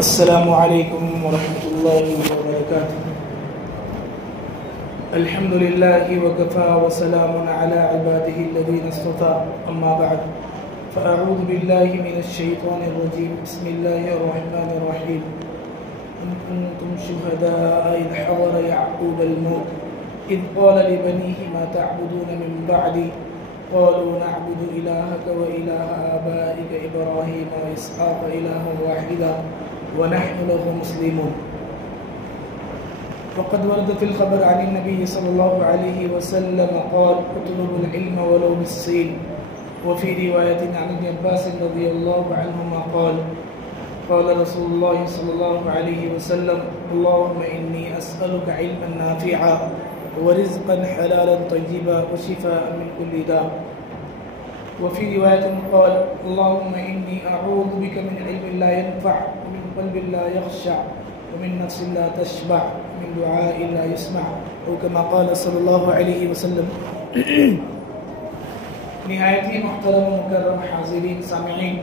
السلام علیکم ورحمۃ اللہ وبرکاتہ۔ الحمد للہ وکفى وسلام علی عباده الذین اصطفى، اما بعد فاعوذ باللہ من الشیطان الرجیم، بسم اللہ الرحمن الرحیم۔ ان کنتم شہداء اذ حضر یعقوب الموت اذ قال لبنیہ ما تعبدون من بعدی قالوا نعبد إلهك وإله آبائك إبراهيم وإسحاق إلها واحدا ونحن له مسلمون۔ وقد ورد في الخبر عن النبي صلى الله عليه وسلم قال اطلبوا العلم ولو بالصين، وفي رواية عن ابن عباس رضي الله عنهما قال قال رسول الله صلى الله عليه وسلم اللهم إني أسألك علما نافعا ورزقا حلالا طيبا وشفاء من كل داء، وفي رواية قال اللهم إني أعوذ بك من علم لا ينفع ومن قلب لا يخشع ومن نفس لا تشبع ومن دعاء لا يسمع، أو كما قال صلى الله عليه وسلم۔ نہایت ہی محترم و مکرم حاضرین سامعین،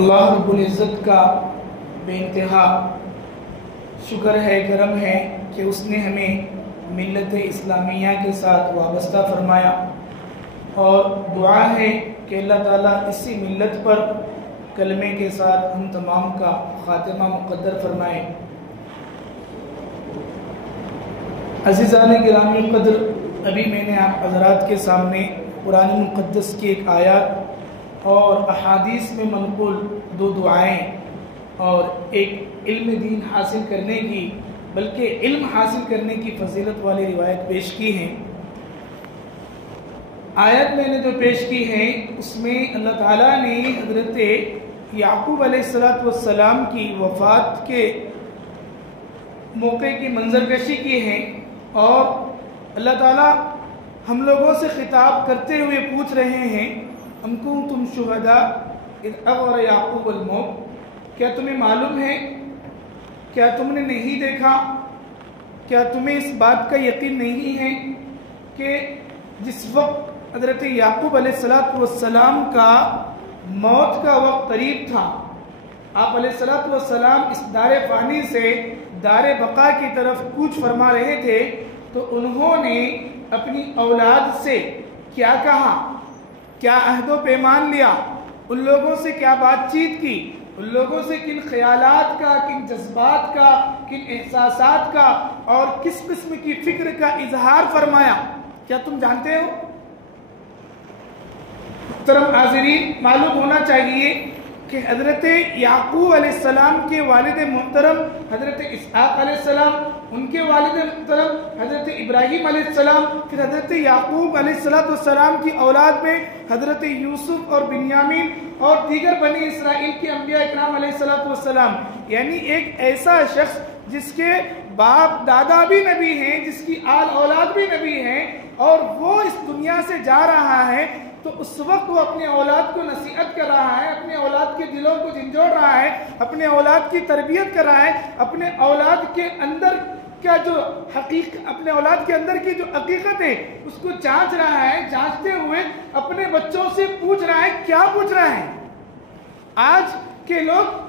اللہ رب العزت کا بے انتہا شکر ہے، کرم ہے کہ اس نے ہمیں ملت اسلامیہ کے ساتھ وابستہ فرمایا، اور دعا ہے کہ اللہ تعالیٰ اسی ملت پر کلمے کے ساتھ ہم تمام کا خاتمہ مقدر فرمائے۔ عزیزان گرامی قدر، ابھی میں نے آپ حضرات کے سامنے قرآن مقدس کی ایک آیات اور احادیث میں منقول دو دعائیں اور ایک علم دین حاصل کرنے کی، بلکہ علم حاصل کرنے کی فضیلت والی روایت پیش کی ہیں۔ آیت میں نے جو پیش کی ہے اس میں اللہ تعالیٰ نے حضرت یعقوب علیہ السلام کی وفات کے موقع کی منظرکشی کی ہے، اور اللہ تعالیٰ ہم لوگوں سے خطاب کرتے ہوئے پوچھ رہے ہیں ام کنتم شہداء اذ حضر یعقوب الموت، کیا تمہیں معلوم ہے، کیا تم نے نہیں دیکھا، کیا تمہیں اس بات کا یقین نہیں ہے کہ جس وقت حضرت یعقوب علیہ السلام کا موت کا وقت قریب تھا، آپ علیہ السلام اس دار فانی سے دار بقا کی طرف کوچ فرما رہے تھے، تو انہوں نے اپنی اولاد سے کیا کہا، کیا عہد و پیمان لیا، ان لوگوں سے کیا بات چیت کی، ان لوگوں سے کن خیالات کا، کن جذبات کا، کن احساسات کا اور کس قسم کی فکر کا اظہار فرمایا، کیا تم جانتے ہو؟ محترم حاضرین، معلوم ہونا چاہیے کہ حضرت یعقوب علیہ السلام کے والد محترم حضرت اسحاق علیہ السلام، ان کے والد محترم حضرت ابراہیم علیہ السلام، پھر حضرت یعقوب علیہ السلام کی اولاد میں حضرت یوسف اور بنیامین اور دیگر بنی اسرائیل کے انبیاء اکرام علیہ السلام، یعنی ایک ایسا شخص جس کے باپ دادا بھی نبی ہیں، جس کی آل اولاد بھی نبی ہیں، اور وہ اس دنیا سے جا رہا ہے، تو اس وقت وہ اپنے اولاد کو نصیحت کر رہا ہے، اپنے اولاد کے دلوں کو جھنجھوڑ رہا ہے، اپنے اولاد کی تربیت کر رہا ہے، اپنے اولاد کے اندر کا جو اپنے اولاد کے اندر کی جو حقیقت ہے اس کو جانچ رہا ہے، جانچتے ہوئے اپنے بچوں سے پوچھ رہا ہے، کیا پوچھ رہا ہے؟ آج کے لوگ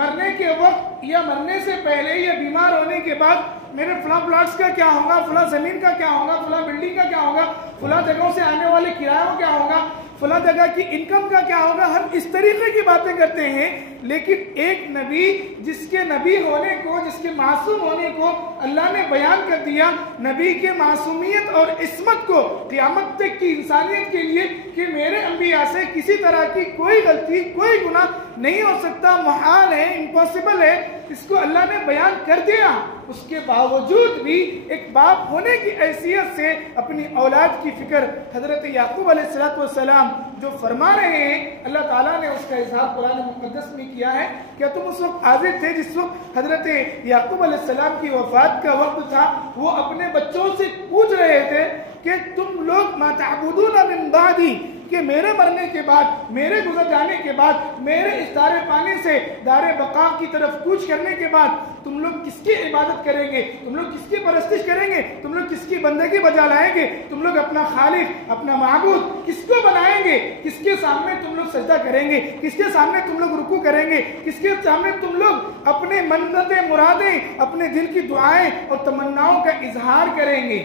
مرنے کے وقت یا مرنے سے پہلے یا بیمار ہونے کے بعد میرے فلاں پلاٹس کا کیا ہوگا، فلاں زمین کا کیا ہوگا، فلاں بلڈنگ کا کیا ہوگا، فلاں جگہوں سے آنے والے کرایوں کیا ہوگا، فلاں جگہ کی انکم کا کیا ہوگا، ہم اس طریقے کی باتیں کرتے ہیں۔ لیکن ایک نبی جس کے نبی ہونے کو، جس کے معصوم ہونے کو اللہ نے بیان کر دیا، نبی کے معصومیت اور عصمت کو قیامت تک کی انسانیت کے لیے کہ میرے انبیاء سے کسی طرح کی کوئی غلطی، کوئی گناہ نہیں ہو سکتا، محال ہے، امپاسبل ہے، اس کو اللہ نے بیان کر دیا۔ اس کے باوجود بھی ایک باپ ہونے کی حیثیت سے اپنی اولاد کی فکر حضرت یعقوب علیہ السلام جو فرما رہے ہیں، اللہ تعالیٰ نے اس کا اظہار قرآن مقدس میں کیا ہے۔ کیا تم اس وقت حاضر تھے جس وقت حضرت یعقوب علیہ السلام کی وفات کا وقت تھا؟ وہ اپنے بچوں سے پوچھ رہے تھے کہ تم لوگ ما تعبدون من بعدی، کہ میرے مرنے کے بعد، میرے گزر جانے کے بعد، میرے اس دار فانی سے دار بقا کی طرف کوچ کرنے کے بعد تم لوگ کس کی عبادت کریں گے، تم لوگ کس کی پرستش کریں گے، تم لوگ کس کی بندگی بجا لائیں گے، تم لوگ اپنا خالق، اپنا معبود کس کو بنائیں گے، کس کے سامنے تم لوگ سجدہ کریں گے، کس کے سامنے تم لوگ رکوع کریں گے، کس کے سامنے تم لوگ اپنے منتیں، مرادیں، اپنے دل کی دعائیں اور تمناؤں کا اظہار کریں گے۔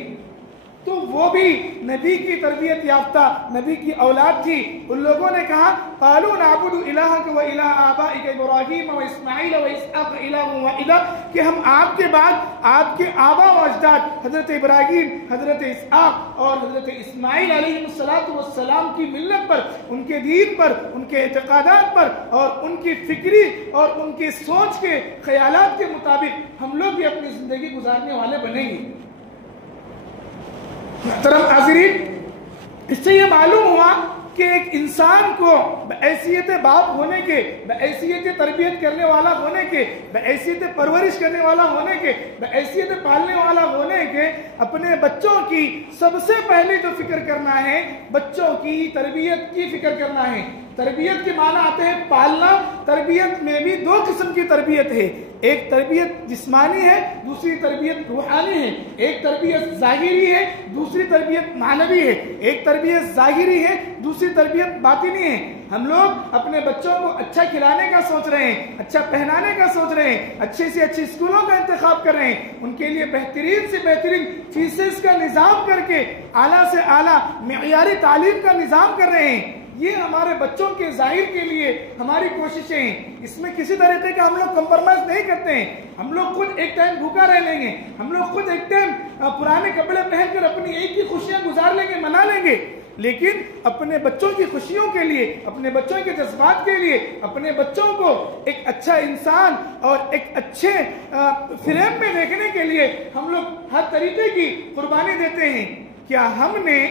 تو وہ بھی نبی کی تربیت یافتہ نبی کی اولاد تھی۔ ان لوگوں نے کہا قالوا نعبد الہک و الہ آبائک ابراہیم و اسماعیل و اسحاق الہ واحد، کہ ہم آپ کے بعد آپ کے آبا و اجداد حضرت ابراہیم، حضرت اسحاق اور حضرت اسماعیل علیہ السلام کی ملت پر، ان کے دین پر، ان کے اعتقادات پر اور ان کی فکری اور ان کی سوچ کے خیالات کے مطابق ہم لوگ بھی اپنی زندگی گزارنے والے بنیں گے۔ محترم حاضرین، اس سے یہ معلوم ہوا کہ ایک انسان کو بحیثیت باپ ہونے کے، بحیثیت تربیت کرنے والا ہونے کے، بحیثیت پرورش کرنے والا ہونے کے، بحیثیت پالنے والا ہونے کے، اپنے بچوں کی سب سے پہلے جو فکر کرنا ہے بچوں کی تربیت کی فکر کرنا ہے۔ تربیت کے معنی آتے ہیں پالنا۔ تربیت میں بھی دو قسم کی تربیت ہے، ایک تربیت جسمانی ہے، دوسری تربیت روحانی ہے۔ ایک تربیت ظاہری ہے، دوسری تربیت معنوی ہے۔ ایک تربیت ظاہری ہے، دوسری تربیت باطنی ہے۔ ہم لوگ اپنے بچوں کو اچھا کھلانے کا سوچ رہے ہیں، اچھا پہنانے کا سوچ رہے ہیں، اچھے سے اچھے اسکولوں کا انتخاب کر رہے ہیں، ان کے لیے بہترین سے بہترین فیسز کا نظام کر کے اعلیٰ سے اعلیٰ معیاری تعلیم کا نظام کر رہے ہیں۔ یہ ہمارے بچوں کے ظاہر کے لیے ہماری کوششیں ہیں۔ اس میں کسی طریقے کا ہم لوگ کمپرمائز نہیں کرتے ہیں۔ ہم لوگ خود ایک ٹائم بھوکا رہ لیں گے، ہم لوگ خود ایک ٹائم پرانے کپڑے پہن کر اپنی عید کی خوشیاں گزار لیں گے، منا لیں گے، لیکن اپنے بچوں کی خوشیوں کے لیے، اپنے بچوں کے جذبات کے لیے، اپنے بچوں کو ایک اچھا انسان اور ایک اچھے فریم میں دیکھنے کے لیے ہم لوگ ہر طریقے کی قربانی دیتے ہیں۔ کیا ہم نے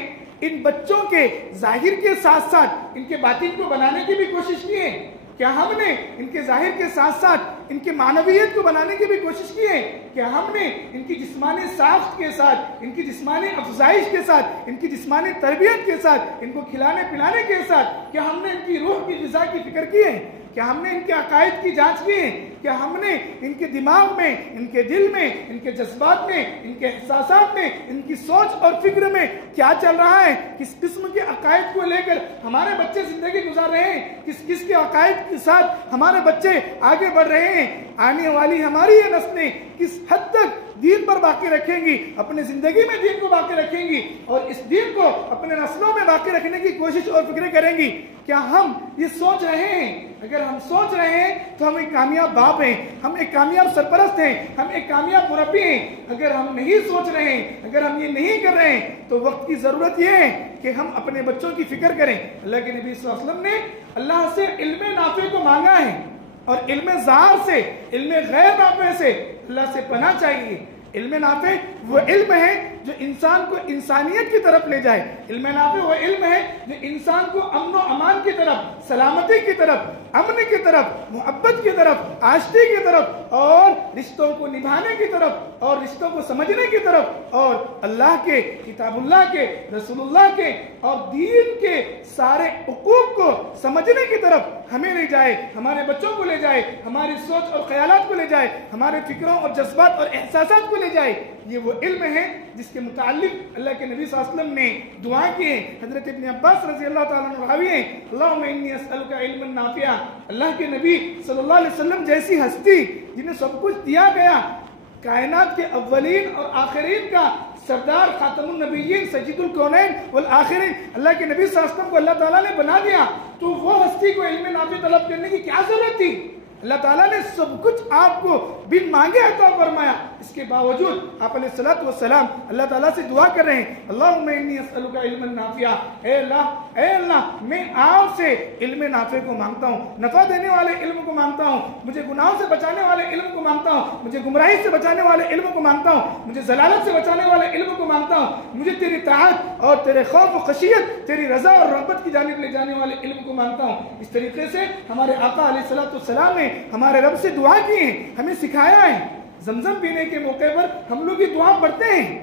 ان بچوں کے ظاہر کے ساتھ ساتھ ان کے باطن کو بنانے کی بھی کوشش کی ہے؟ کیا ہم نے ان کے ظاہر کے ساتھ ساتھ ان کی معنویت کو بنانے کی بھی کوشش کی ہے؟ کیا ہم نے ان کی جسمانی ساخت کے ساتھ، ان کی جسمانی افزائش کے ساتھ، ان کی جسمانی تربیت کے ساتھ، ان کو کھلانے پلانے کے ساتھ، کیا ہم نے ان کی روح کی غذا کی فکر کی ہے؟ کیا ہم نے ان کے عقائد کی جانچ کی ہے؟ کیا ہم نے ان کے دماغ میں، ان کے دل میں، ان کے جذبات میں، ان کے احساسات میں، ان کی سوچ اور فکر میں کیا چل رہا ہے، کس قسم کے عقائد کو لے کر ہمارے بچے زندگی گزار رہے ہیں، کس قسم کے عقائد کے ساتھ ہمارے بچے آگے بڑھ رہے ہیں؟ آنے والی ہماری یہ نسلیں کس حد تک دین پر باقی رکھیں گی، اپنے زندگی میں دین کو باقی رکھیں گی اور اس دین کو اپنے نسلوں میں باقی رکھنے کی کوشش اور فکریں کریں گی؟ کیا ہم یہ سوچ رہے ہیں؟ اگر ہم سوچ رہے ہیں تو ہم ایک کامیاب باپ ہیں، ہم ایک کامیاب سرپرست ہیں، ہم ایک کامیاب مربی ہیں۔ اگر ہم نہیں سوچ رہے ہیں، اگر ہم یہ نہیں کر رہے ہیں تو وقت کی ضرورت یہ ہے کہ ہم اپنے بچوں کی فکر کریں۔ اللہ کے نبی صلی اللہ علیہ وسلم نے اللہ سے علم نافع کو مانگا ہے اور علم ظاہر سے، علم غیر نافع سے اللہ سے پناہ چاہیے۔ علم نافع وہ علم ہے جو انسان کو انسانیت کی طرف لے جائے، علم نافع وہ علم ہے جو انسان کو امن و امان کی طرف، سلامتی کی طرف، امن کی طرف، محبت کی طرف، آشتی کی طرف اور رشتوں کو نبھانے کی طرف اور رشتوں کو سمجھنے کی طرف اور اللہ کے، کتاب اللہ کے، رسول اللہ کے اور دین کے سارے حقوق کو سمجھنے کی طرف ہمیں لے جائے، ہمارے بچوں کو لے جائے، ہماری سوچ اور خیالات کو لے جائے، ہمارے فکروں اور جذبات اور احساسات کو لے جائے۔ یہ وہ علم ہے جس کے متعلق اللہ کے نبی صلی اللہ علیہ وسلم نے دعا کی ہے۔ حضرت ابن عباس رضی اللہ تعالیٰ عنہ راوی ہیں، اللہم انی اسألک علما نافعا۔ اللہ کے نبی صلی اللہ علیہ وسلم جیسی ہستی جنہیں سب کچھ دیا گیا، کائنات کے اولین اور آخرین کا سردار، خاتم النبیین، سید الکونین والآخرین، اللہ کے نبی صلی اللہ علیہ وسلم کو اللہ تعالیٰ نے بنا دیا، تو وہ ہستی کو علم نافع طلب کرنے کی کیا ضرورت تھی؟ اللہ تعالیٰ نے سب کچھ آپ کو بن مانگے عطا فرمایا، اس کے باوجود آپ علیہ الصلوۃ والسلام اللہ تعالیٰ سے دعا کر رہے ہیں، اللہم انی اسألک علما نافعا، اے اللہ میں آپ سے علم نافع کو مانگتا ہوں، نفع دینے والے علم کو مانگتا ہوں، مجھے گناہوں سے بچانے والے علم کو مانگتا ہوں، مجھے گمراہی سے بچانے والے علم کو مانگتا ہوں، مجھے ضلالت سے بچانے والے علم کو مانگتا ہوں، مجھے تیری طاعت اور تیرے خوف و خشیت، تیری رضا اور رغبت کی جانب لے جانے والے علم کو مانگتا ہوں۔ اس طریقے سے ہمارے آقا علیہ الصلوۃ والسلام نے ہمارے رب سے دعا کی ہے، ہمیں سکھایا ہے۔ زمزم پینے کے موقع پر ہم لوگ یہ دعا پڑھتے ہیں،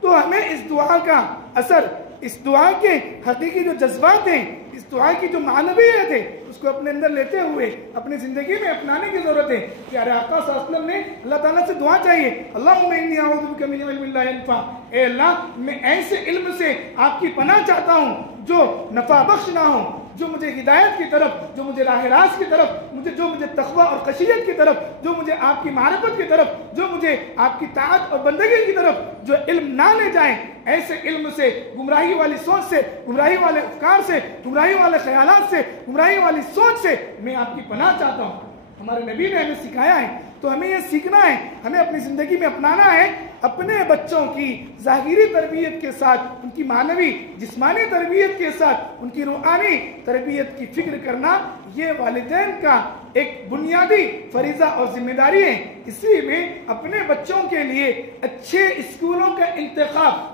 تو ہمیں اس دعا کا اثر، اس دعا کے حقیقی جو جذبات ہیں، اس دعا کی جو معنویت ہے، اس کو اپنے اندر لیتے ہوئے اپنی زندگی میں اپنانے کی ضرورت ہے۔ پیارے آقا صلی اللہ علیہ وسلم نے اللہ تعالیٰ سے دعا چاہیے، اللہم انی اعوذ بک من علم لا ینفع، اے اللہ میں ایسے علم سے آپ کی پناہ چاہتا ہوں جو نفع بخش نہ ہو، جو مجھے ہدایت کی طرف، جو مجھے راہ راست کی طرف، جو مجھے تقویٰ اور خشیت کی طرف، جو مجھے آپ کی معرفت کی طرف، جو مجھے آپ کی طاعت اور بندگی کی طرف جو علم نہ لے جائیں، ایسے علم سے، گمراہی والی سوچ سے، گمراہی والے افکار سے، گمراہی والے خیالات سے، گمراہی والی سوچ سے میں آپ کی پناہ چاہتا ہوں۔ ہمارے نبی نے ہمیں سکھایا ہے، تو ہمیں یہ سیکھنا ہے، ہمیں اپنی زندگی میں اپنانا ہے، اپنے بچوں کی ظاہری تربیت کے ساتھ ان کی معنوی جسمانی تربیت کے ساتھ ان کی روحانی تربیت کی فکر کرنا، یہ والدین کا ایک بنیادی فریضہ اور ذمہ داری ہے۔ اسی میں اپنے بچوں کے لیے اچھے اسکولوں کا انتخاب،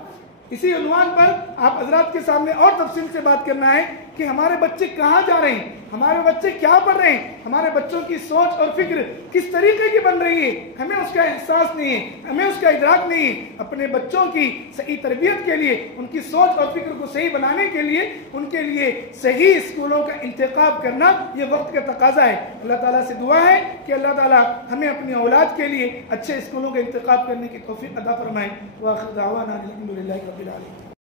اسی عنوان پر آپ حضرات کے سامنے اور تفصیل سے بات کرنا ہے کہ ہمارے بچے کہاں جا رہے ہیں، ہمارے بچے کیا پڑھ رہے ہیں، ہمارے بچوں کی سوچ اور فکر کس طریقے کی بن رہی ہے، ہمیں اس کا احساس نہیں ہے، ہمیں اس کا ادراک نہیں ہے۔ اپنے بچوں کی صحیح تربیت کے لیے، ان کی سوچ اور فکر کو صحیح بنانے کے لیے، ان کے لیے صحیح اسکولوں کا انتخاب کرنا یہ وقت کا تقاضا ہے۔ اللہ تعالیٰ سے دعا ہے کہ اللہ تعالیٰ ہمیں اپنی اولاد کے لیے اچھے اسکولوں کا انتخاب کرنے کی توفیق عطا فرمائے۔ وآخر دعوانا الحمدللہ رب العالمین۔